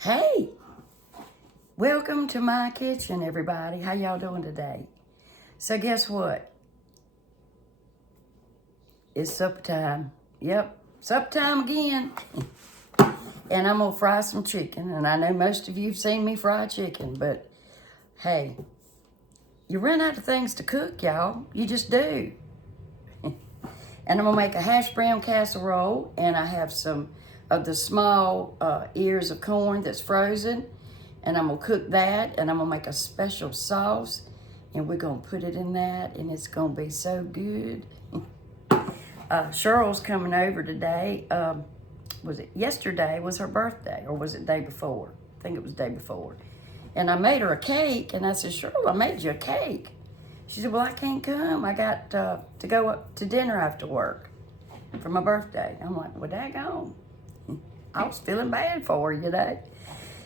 Hey, welcome to my kitchen, everybody. How y'all doing today? So guess what? It's supper time. Yep, supper time again. And I'm gonna fry some chicken. And I know most of you have seen me fry chicken, but hey, you run out of things to cook, y'all. You just do. And I'm gonna make a hash brown casserole, and I have some of the small ears of corn that's frozen, and I'm gonna cook that, and I'm gonna make a special sauce, and we're gonna put it in that, and it's gonna be so good. Cheryl's coming over today. Was it yesterday was her birthday, or was it day before? I think it was day before. And I made her a cake, and I said, Cheryl, I made you a cake. She said, well, I can't come. I got to go up to dinner after work for my birthday. I'm like, well, daggone. I was feeling bad for her today.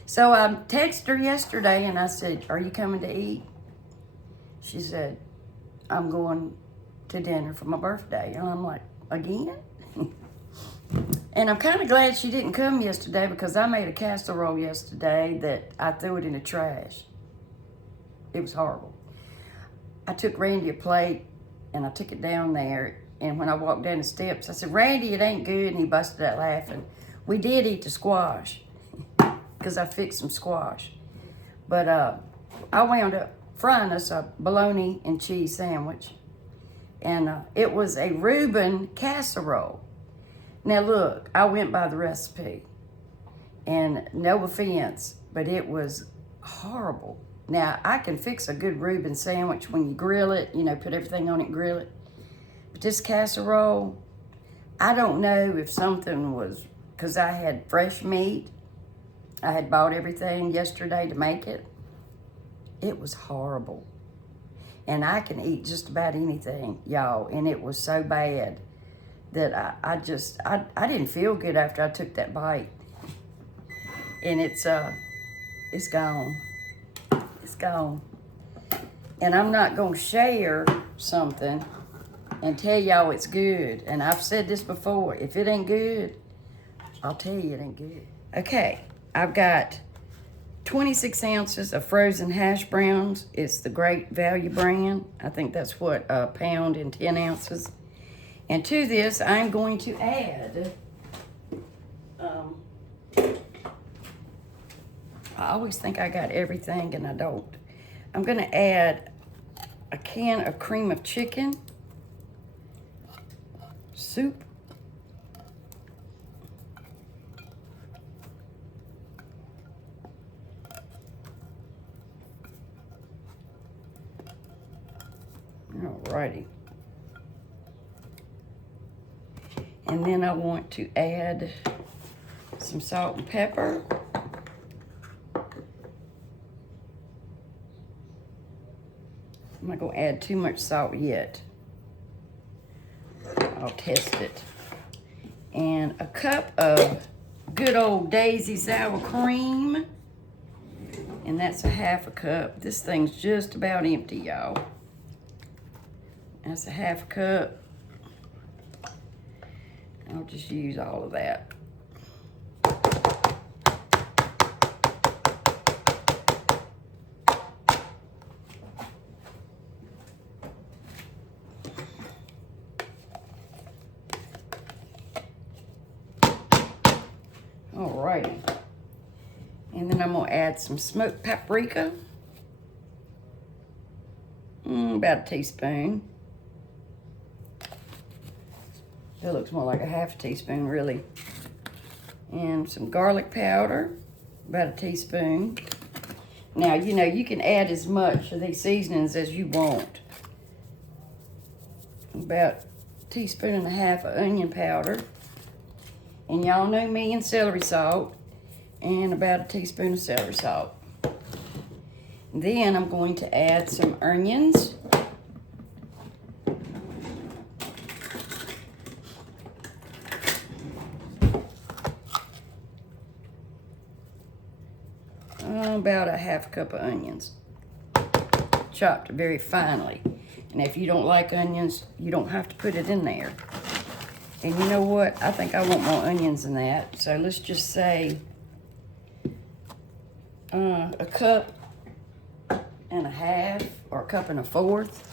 So I texted her yesterday, and I said, are you coming to eat? She said, I'm going to dinner for my birthday. And I'm like, again? And I'm kind of glad she didn't come yesterday, because I made a casserole yesterday that I threw it in the trash. It was horrible. I took Randy a plate, and I took it down there, and when I walked down the steps, I said, Randy, it ain't good, and he busted out laughing. We did eat the squash, because I fixed some squash. But I wound up frying us a bologna and cheese sandwich, and it was a Reuben casserole. Now look, I went by the recipe, and no offense, but it was horrible. Now, I can fix a good Reuben sandwich when you grill it, you know, put everything on it and grill it. But this casserole, I don't know if something was, because I had fresh meat. I had bought everything yesterday to make it. It was horrible. And I can eat just about anything, y'all, and it was so bad that I didn't feel good after I took that bite. And it's gone. It's gone. And I'm not gonna share something and tell y'all it's good. And I've said this before, if it ain't good, I'll tell you it ain't good. Okay, I've got 26 ounces of frozen hash browns. It's the Great Value brand. I think that's what, a pound and 10 ounces. And to this, I'm going to add, I always think I got everything, and I don't. I'm gonna add a can of cream of chicken soup. Alrighty. And then I want to add some salt and pepper. I'm not gonna add too much salt yet. I'll test it. And a cup of good old Daisy sour cream. And that's a half a cup. This thing's just about empty, y'all. That's a half a cup. I'll just use all of that. Alrighty. And then I'm gonna add some smoked paprika. About a teaspoon. That looks more like a half a teaspoon, really. And some garlic powder, about a teaspoon. Now, you know, you can add as much of these seasonings as you want. About a teaspoon and a half of onion powder. And y'all know me and celery salt. And about a teaspoon of celery salt. Then I'm going to add some onions. About a half a cup of onions, chopped very finely. And if you don't like onions, you don't have to put it in there. And you know what? I think I want more onions than that. So let's just say a cup and a half or a cup and a fourth.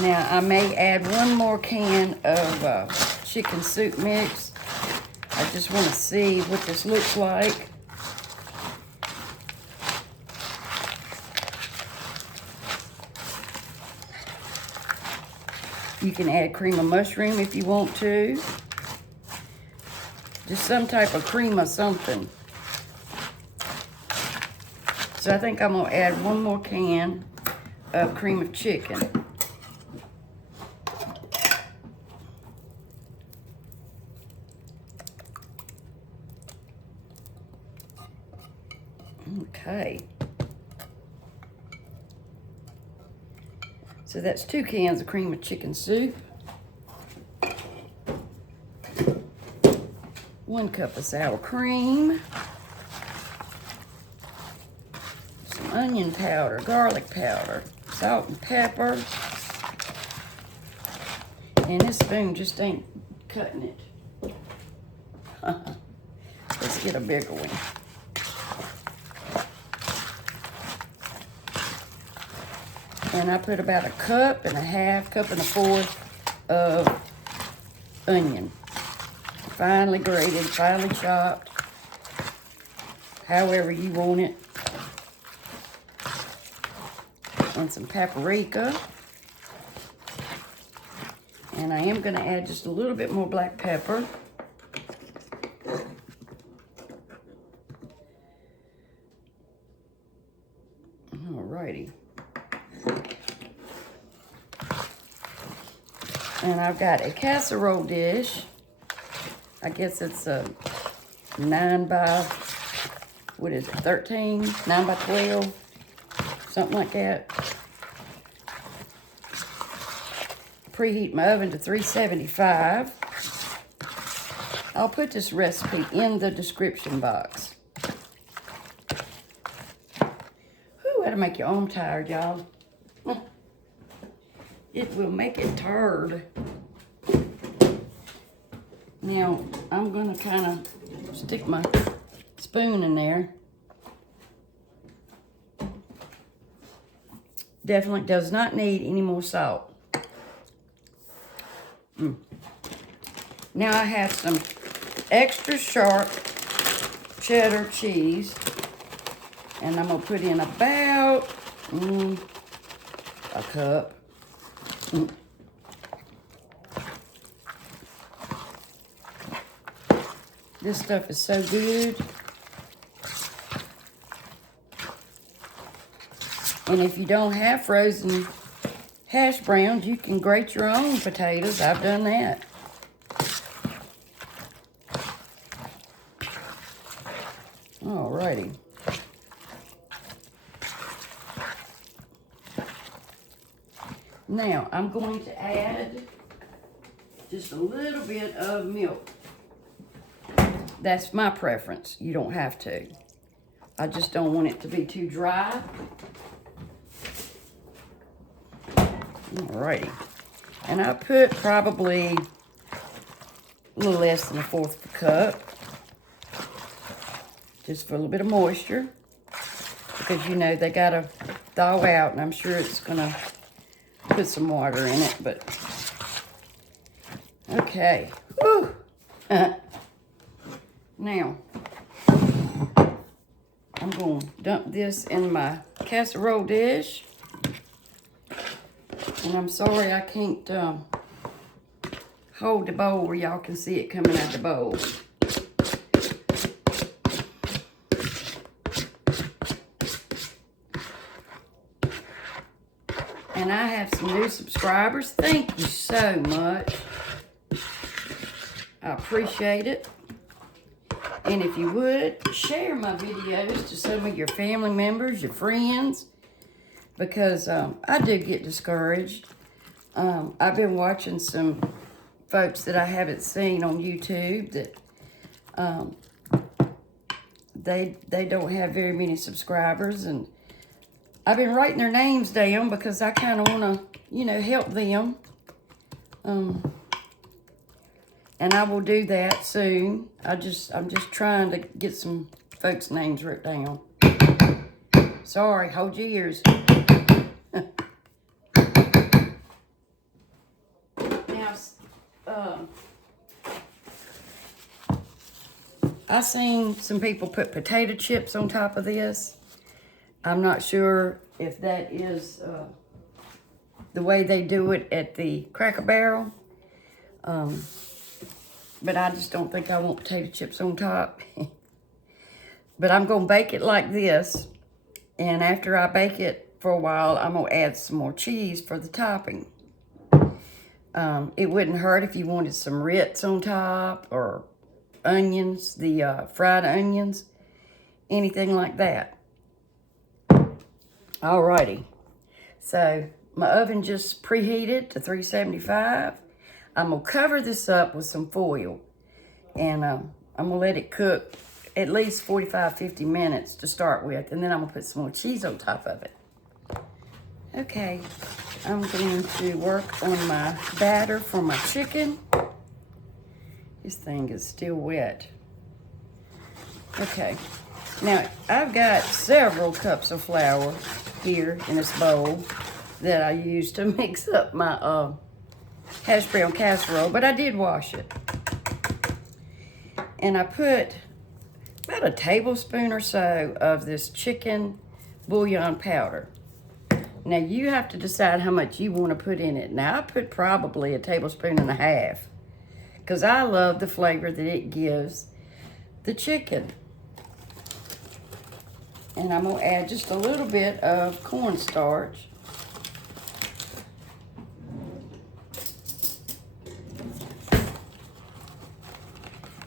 Now I may add one more can of chicken soup mix. I just want to see what this looks like. You can add cream of mushroom if you want to. Just some type of cream or something. So I think I'm gonna add one more can of cream of chicken. Okay. So that's 2 cans of cream of chicken soup. 1 cup of sour cream. Some onion powder, garlic powder, salt and pepper. And this spoon just ain't cutting it. Let's get a bigger one. And I put about a cup and a half, cup and a fourth of onion. Finely grated, finely chopped, however you want it. And some paprika. And I am going to add just a little bit more black pepper. Alrighty. And I've got a casserole dish. I guess it's a 9 by, what is it, 13? 9 by 12? Something like that. Preheat my oven to 375. I'll put this recipe in the description box. Whew, that'll make your arm tired, y'all. It will make it turd. Now, I'm gonna kind of stick my spoon in there. Definitely does not need any more salt. Now I have some extra sharp cheddar cheese. And I'm gonna put in about a cup. This stuff is so good. And if you don't have frozen hash browns, you can grate your own potatoes. I've done that. Alrighty. Now, I'm going to add just a little bit of milk. That's my preference. You don't have to. I just don't want it to be too dry. Alrighty. And I put probably a little less than a fourth of a cup. Just for a little bit of moisture. Because, you know, they got to thaw out. And I'm sure it's going to put some water in it. But, okay. Whew. Now, I'm going to dump this in my casserole dish. And I'm sorry I can't hold the bowl where y'all can see it coming out the bowl. And I have some new subscribers. Thank you so much. I appreciate it. And if you would, share my videos to some of your family members, your friends, because I do get discouraged. I've been watching some folks that I haven't seen on YouTube that they don't have very many subscribers, and I've been writing their names down because I kind of want to, you know, help them. And And I will do that soon. I'm just trying to get some folks' names wrote down. Sorry, hold your ears. Now, I seen some people put potato chips on top of this. I'm not sure if that is the way they do it at the Cracker Barrel. But I just don't think I want potato chips on top. But I'm gonna bake it like this. And after I bake it for a while, I'm gonna add some more cheese for the topping. It wouldn't hurt if you wanted some Ritz on top or onions, the fried onions, anything like that. Alrighty, so my oven just preheated to 375. I'm gonna cover this up with some foil, and I'm gonna let it cook at least 45, 50 minutes to start with, and then I'm gonna put some more cheese on top of it. Okay, I'm going to work on my batter for my chicken. This thing is still wet. Okay, now I've got several cups of flour here in this bowl that I use to mix up my hash brown casserole, but I did wash it. And I put about a tablespoon or so of this chicken bouillon powder. Now you have to decide how much you want to put in it. Now I put probably a tablespoon and a half because I love the flavor that it gives the chicken. And I'm going to add just a little bit of cornstarch.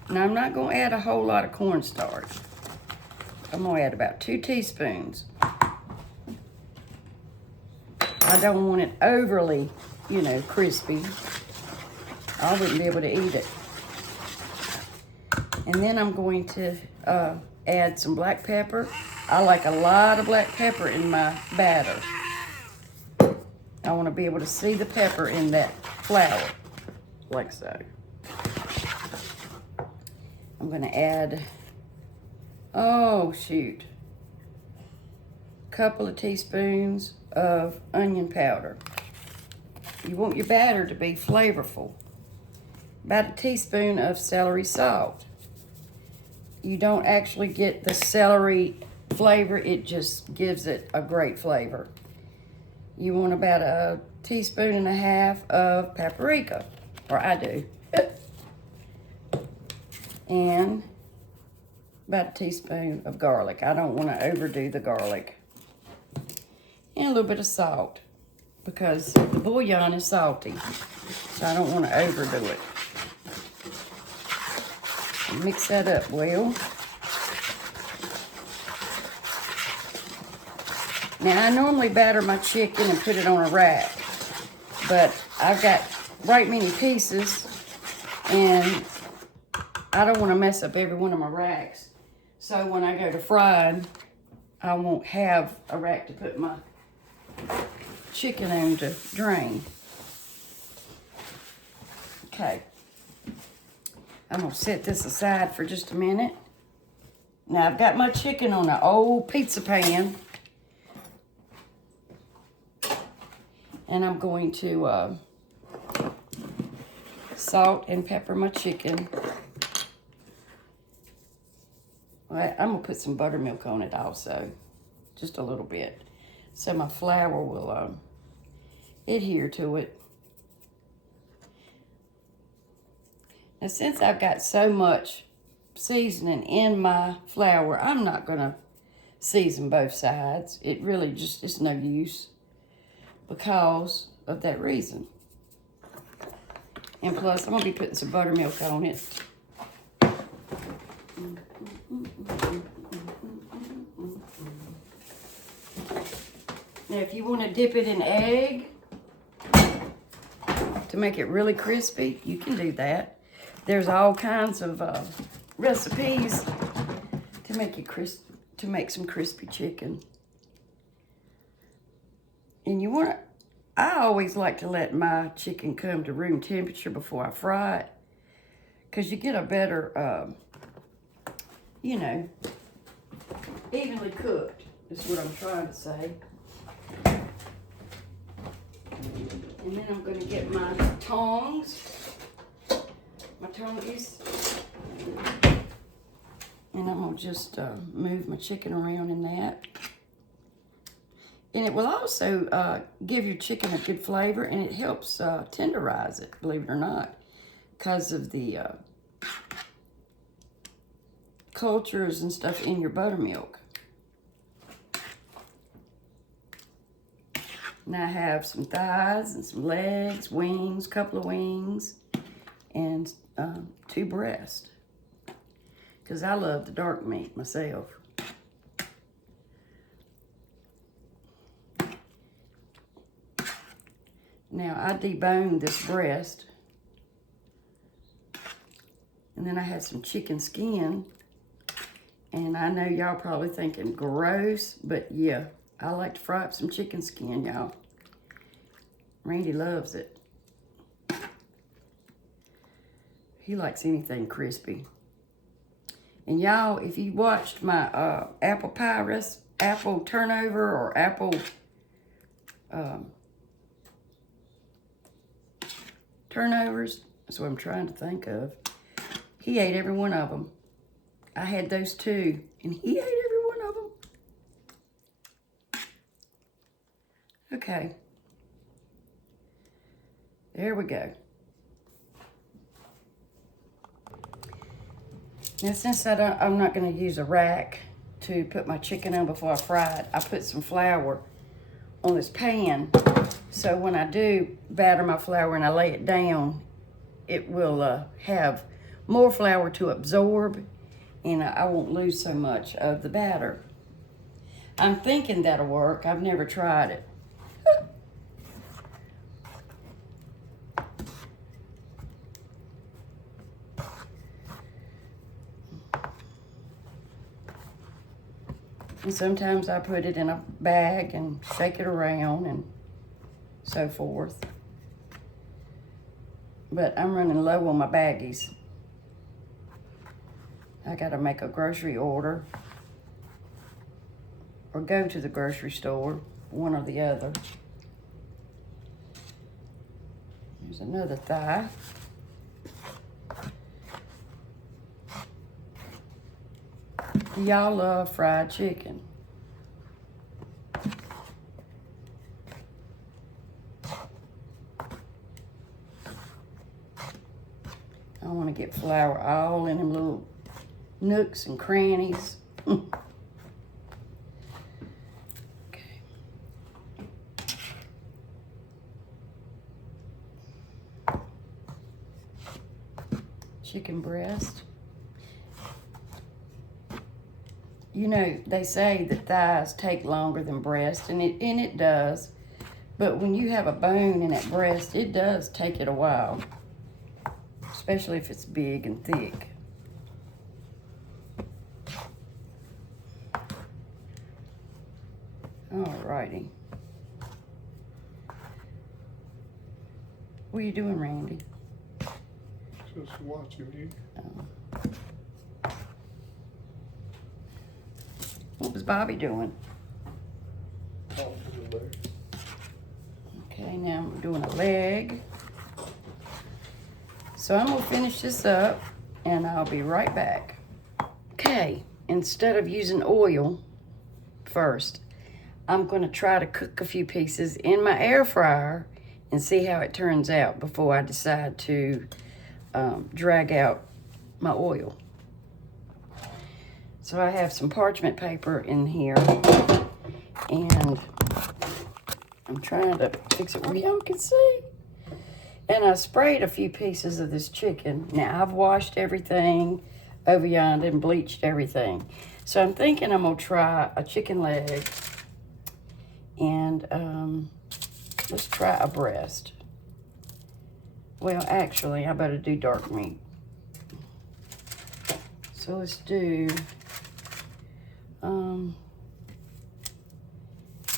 Now I'm not going to add a whole lot of cornstarch. I'm going to add about 2 teaspoons. I don't want it overly, crispy. I wouldn't be able to eat it. And then I'm going to add some black pepper. I like a lot of black pepper in my batter. I want to be able to see the pepper in that flour, like so. I'm going to add, a couple of teaspoons of onion powder. You want your batter to be flavorful. About a teaspoon of celery salt. You don't actually get the celery flavor, it just gives it a great flavor. You want about a teaspoon and a half of paprika, or I do. And about a teaspoon of garlic. I don't want to overdo the garlic. And a little bit of salt because the bouillon is salty, so I don't want to overdo it. Mix that up well. Now I normally batter my chicken and put it on a rack, but I've got right many pieces and I don't want to mess up every one of my racks. So when I go to frying, I won't have a rack to put my chicken on to drain. Okay. I'm going to set this aside for just a minute. Now I've got my chicken on an old pizza pan. And I'm going to salt and pepper my chicken. I'm going to put some buttermilk on it also, just a little bit, so my flour will adhere to it. Now, since I've got so much seasoning in my flour, I'm not going to season both sides. It really just is no use because of that reason. And plus, I'm going to be putting some buttermilk on it. Now, if you want to dip it in egg to make it really crispy, you can do that. There's all kinds of recipes to make it to make some crispy chicken. And I always like to let my chicken come to room temperature before I fry it. because you get a better, you know, evenly cooked, is what I'm trying to say. And then I'm going to get my tongs, my tongies, and I'm going to just move my chicken around in that. And it will also give your chicken a good flavor, and it helps tenderize it, believe it or not, because of the cultures and stuff in your buttermilk. And I have some thighs and some legs, wings, couple of wings, and 2 breasts. Because I love the dark meat myself. Now, I deboned this breast. And then I had some chicken skin. And I know y'all probably thinking gross, but yeah. I like to fry up some chicken skin, y'all. Randy loves it. He likes anything crispy. And y'all, if you watched my apple pie apple turnover or apple turnovers, that's what I'm trying to think of. He ate every one of them. I had those 2, and he ate every one of them. Okay. There we go. Now, since I'm not going to use a rack to put my chicken on before I fry it, I put some flour on this pan. So when I do batter my flour and I lay it down, it will have more flour to absorb, and I won't lose so much of the batter. I'm thinking that'll work. I've never tried it. And sometimes I put it in a bag and shake it around and so forth. But I'm running low on my baggies. I gotta make a grocery order or go to the grocery store, one or the other. There's another thigh. Y'all love fried chicken. I want to get flour all in them little nooks and crannies. Okay. Chicken breast. You know, they say that thighs take longer than breast, and it does. But when you have a bone in that breast, it does take it a while, especially if it's big and thick. Alrighty. What are you doing, Randy? Just watching you. Oh. What was Bobby doing? Okay, now I'm doing a leg. So I'm gonna finish this up and I'll be right back. Okay, instead of using oil first, I'm gonna try to cook a few pieces in my air fryer and see how it turns out before I decide to drag out my oil. So I have some parchment paper in here, and I'm trying to fix it where y'all can see. And I sprayed a few pieces of this chicken. Now, I've washed everything over yonder and bleached everything. So I'm thinking I'm gonna try a chicken leg, and let's try a breast. Well, actually, I better do dark meat. So let's do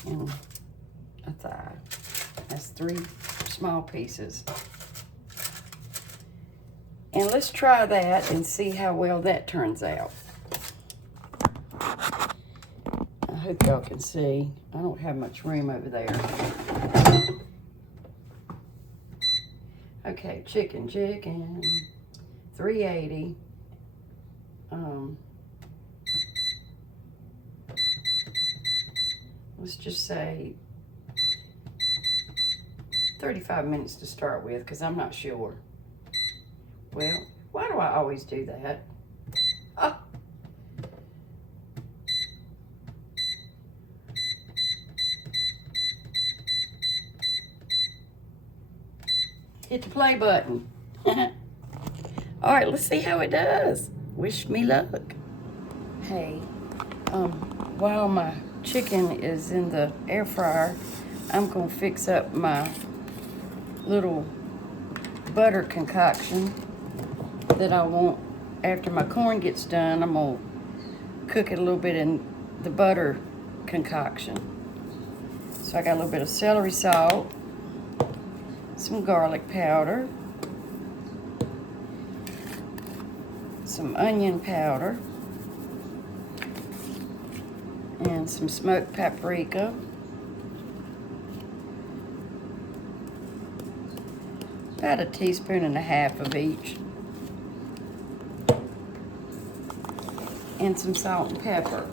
and a thigh. That's 3 small pieces. And let's try that and see how well that turns out. I hope y'all can see. I don't have much room over there. Okay, chicken, 380. Let's just say 35 minutes to start with, because I'm not sure. Well, why do I always do that? Oh. Hit the play button. All right, let's see how it does. Wish me luck. Hey, while my chicken is in the air fryer, I'm gonna fix up my little butter concoction that I want. After my corn gets done, I'm gonna cook it a little bit in the butter concoction. So I got a little bit of celery salt, some garlic powder, some onion powder, and some smoked paprika, about 1.5 teaspoons of each, and some salt and pepper.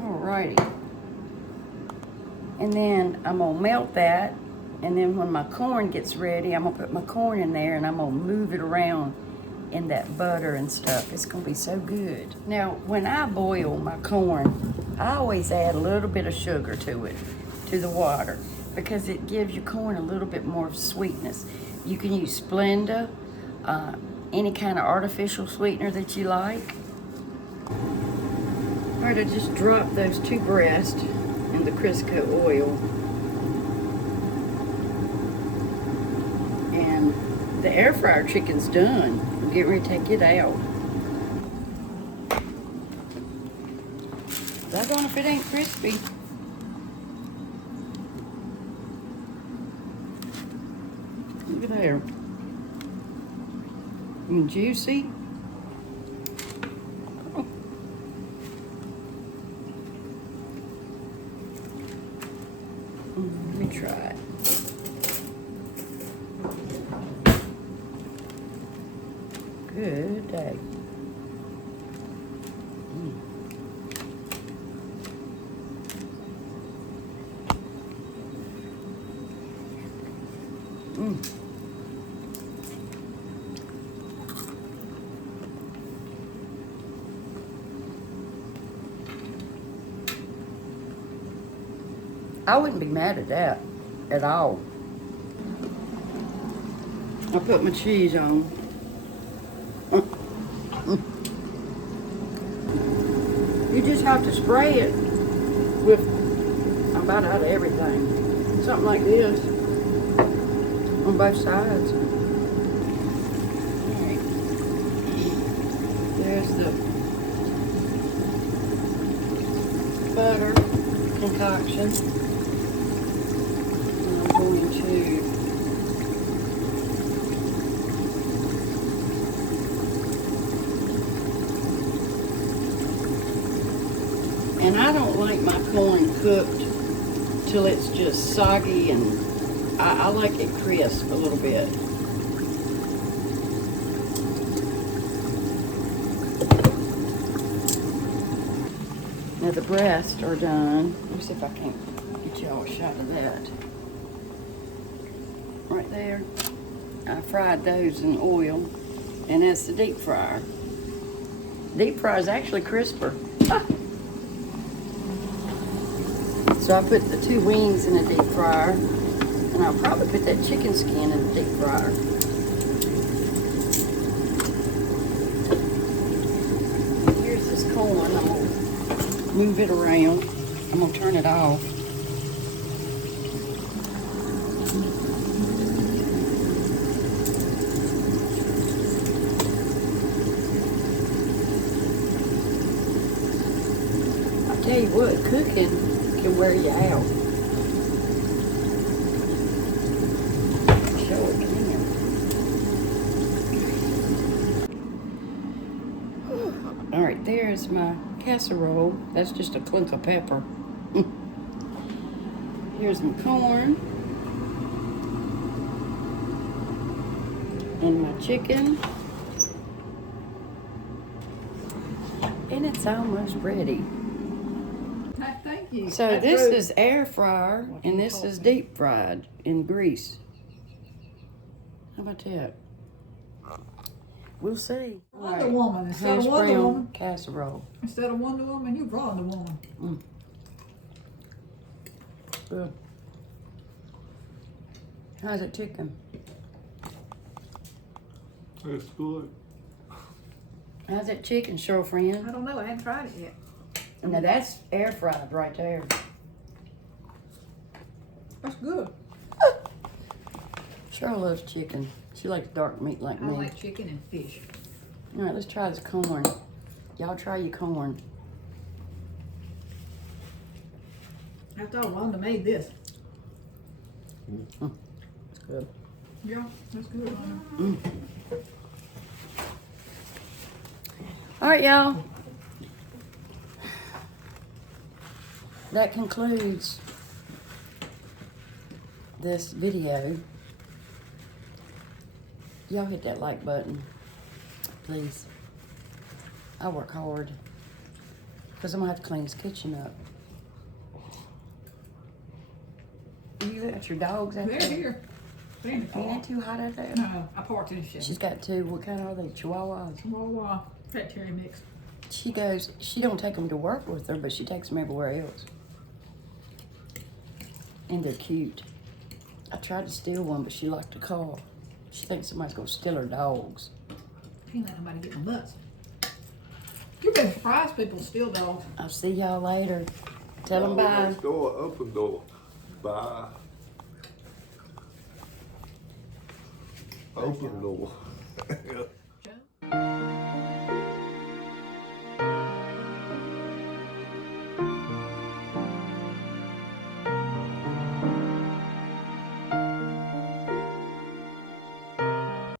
Alrighty. And then I'm gonna melt that, and then when my corn gets ready, I'm gonna put my corn in there and I'm gonna move it around in that butter and stuff. It's gonna be so good. Now, when I boil my corn, I always add a little bit of sugar to it, to the water, because it gives your corn a little bit more sweetness. You can use Splenda, any kind of artificial sweetener that you like. All right, I just dropped those 2 breasts in the Crisco oil. And the air fryer chicken's done. I'm getting ready to take it out. Doggone if it ain't crispy. Look at there. And juicy. Let me try it. Good day. I wouldn't be mad at that at all. I put my cheese on. You just have to spray it with about out of everything. Something like this on both sides. All right. There's the butter concoction. I'm going to and I don't like my corn cooked till it's just soggy, and I like it crisp a little bit. Now the breasts are done. Let me see if I can get y'all a shot of that. Right there. I fried those in oil, and that's the deep fryer. Deep fryer is actually crisper. So I put the 2 wings in the deep fryer, and I'll probably put that chicken skin in the deep fryer. And here's this corn. I'm gonna move it around. I'm gonna turn it off. I tell you what, cooking wear you out. Show it, can you? All right, there's my casserole. That's just a clunk of pepper. Here's my corn. And my chicken. And it's almost ready. Thank you. So this is air fryer and this is deep fried in grease. How about that? We'll see. Wonder Woman instead of Hash Wonder brown Woman. casserole. Instead of Wonder Woman, you Wonder Woman. Good. How's it chicken? It's good. How's that chicken, I girlfriend? don't know. I haven't tried it yet. Now that's air fried right there. That's good. Cheryl loves chicken. She likes dark meat like I me. like chicken and fish. All right, let's try this corn. Y'all try your corn. I thought Wanda made this. It's good. Yeah, that's good, Wanda. All right, y'all. That concludes this video. Y'all hit that like button, please. I work hard because I'm gonna have to clean this kitchen up. You got your dogs out They're there? here. They're in the Ain't car. it too hot out there? No, I parked in the shed. She's got two. What kind are they? Chihuahuas. Whoa, Fat Terry mix. She goes. She don't take them to work with her, but she takes them everywhere else. And they're cute. I tried to steal one, but she locked the car. She thinks somebody's gonna steal her dogs. Can't let nobody get my nuts. You've been surprised people steal dogs. I'll see y'all later. Tell them bye. Next door, open door. Bye. Open door.